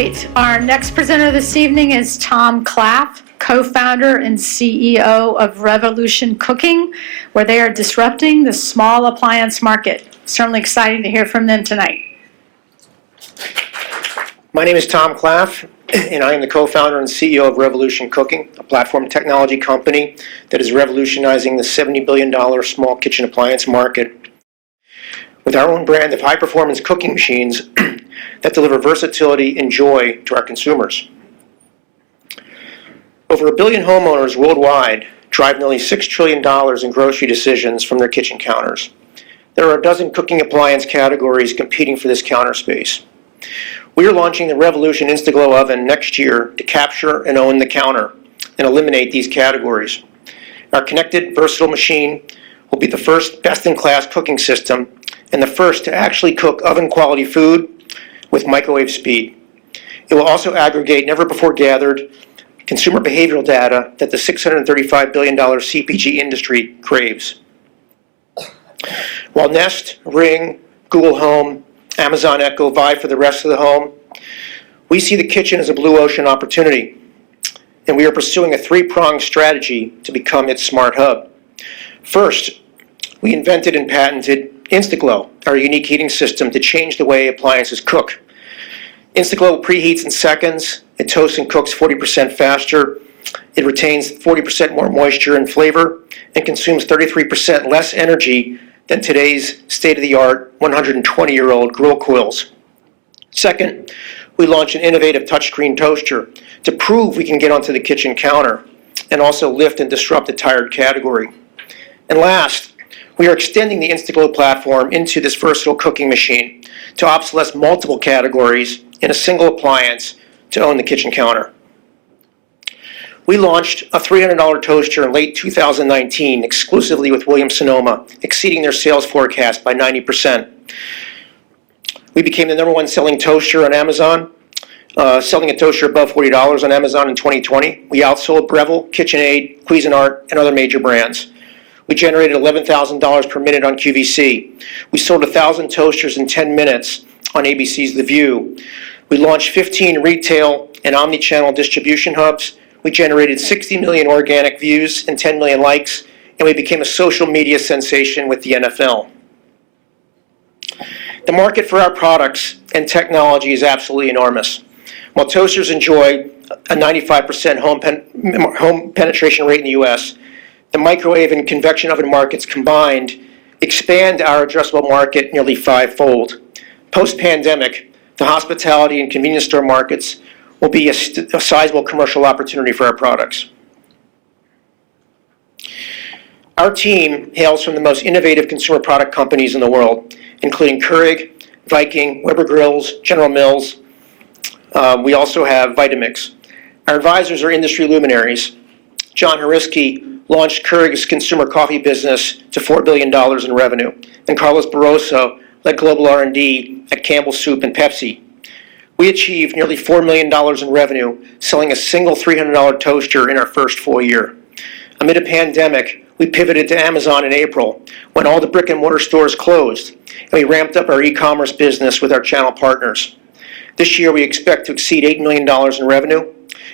right, our next presenter this evening is Tom Klaff, co-founder and CEO of Revolution Cooking, where they are disrupting the small appliance market. Certainly exciting to hear from them tonight. My name is Tom Klaff, and I am the co-founder and CEO of Revolution Cooking, a platform technology company that is revolutionizing the $70 billion small kitchen appliance market with our own brand of high-performance cooking machines that deliver versatility and joy to our consumers. Over 1 billion homeowners worldwide drive nearly $6 trillion in grocery decisions from their kitchen counters. There are a dozen cooking appliance categories competing for this counter space. We are launching the Revolution Instaglow oven next year to capture and own the counter and eliminate these categories. Our connected, versatile machine will be the first best-in-class cooking system and the first to actually cook oven-quality food with microwave speed. It will also aggregate never-before-gathered consumer behavioral data that the $635 billion CPG industry craves. While Nest, Ring, Google Home, Amazon Echo vie for the rest of the home, we see the kitchen as a blue ocean opportunity, and we are pursuing a three-pronged strategy to become its smart hub. First, we invented and patented Instaglow, our unique heating system to change the way appliances cook. Instaglow preheats in seconds, it toasts and cooks 40% faster, it retains 40% more moisture and flavor, and consumes 33% less energy than today's state-of-the-art 120-year-old grill coils. Second, we launched an innovative touchscreen toaster to prove we can get onto the kitchen counter and also lift and disrupt the tired category. And last, we are extending the Instaglow platform into this versatile cooking machine to obsolesce multiple categories in a single appliance to own the kitchen counter. We launched a $300 toaster in late 2019 exclusively with Williams-Sonoma, exceeding their sales forecast by 90%. We became the #1 selling toaster on Amazon, selling a toaster above $40 on Amazon in 2020. We outsold Breville, KitchenAid, Cuisinart, and other major brands. We generated $11,000 per minute on QVC. We sold 1,000 toasters in 10 minutes on ABC's The View. We launched 15 retail and omni-channel distribution hubs. We generated 60 million organic views and 10 million likes, and we became a social media sensation with the NFL. The market for our products and technology is absolutely enormous. While toasters enjoy a 95% home penetration rate in the US, the microwave and convection oven markets combined expand our addressable market nearly fivefold. Post-pandemic, the hospitality and convenience store markets will be a sizable commercial opportunity for our products. Our team hails from the most innovative consumer product companies in the world, including Keurig, Viking, Weber Grills, General Mills. We also have Vitamix. Our advisors are industry luminaries. John Horiski launched Keurig's consumer coffee business to $4 billion in revenue, and Carlos Barroso led global R&D at Campbell Soup and Pepsi. We achieved nearly $4 million in revenue selling a single $300 toaster in our first full year. Amid a pandemic, we pivoted to Amazon in April when all the brick and mortar stores closed, and we ramped up our e-commerce business with our channel partners. This year we expect to exceed $8 million in revenue,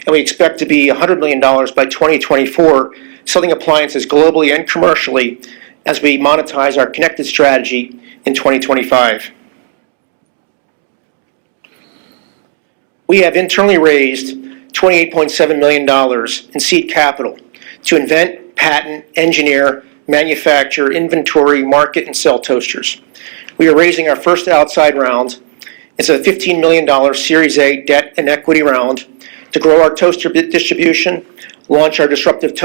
and we expect to be $100 million by 2024, selling appliances globally and commercially as we monetize our connected strategy in 2025. We have internally raised $28.7 million in seed capital to invent, patent, engineer, manufacture, inventory, market, and sell toasters. We are raising our first outside round. It's a $15 million Series A debt and equity round to grow our toaster distribution, launch our disruptive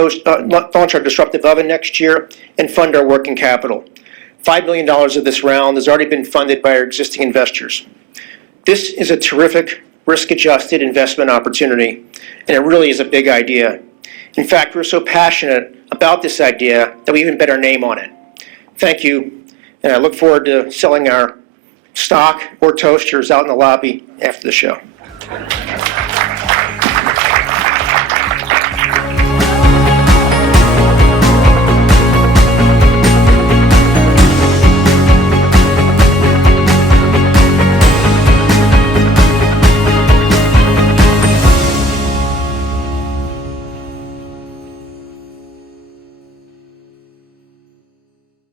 oven next year, and fund our working capital. $5 million of this round has already been funded by our existing investors. This is a terrific risk-adjusted investment opportunity, and it really is a big idea. In fact, we're so passionate about this idea that we even bet our name on it. Thank you, and I look forward to selling our stock or toasters out in the lobby after the show.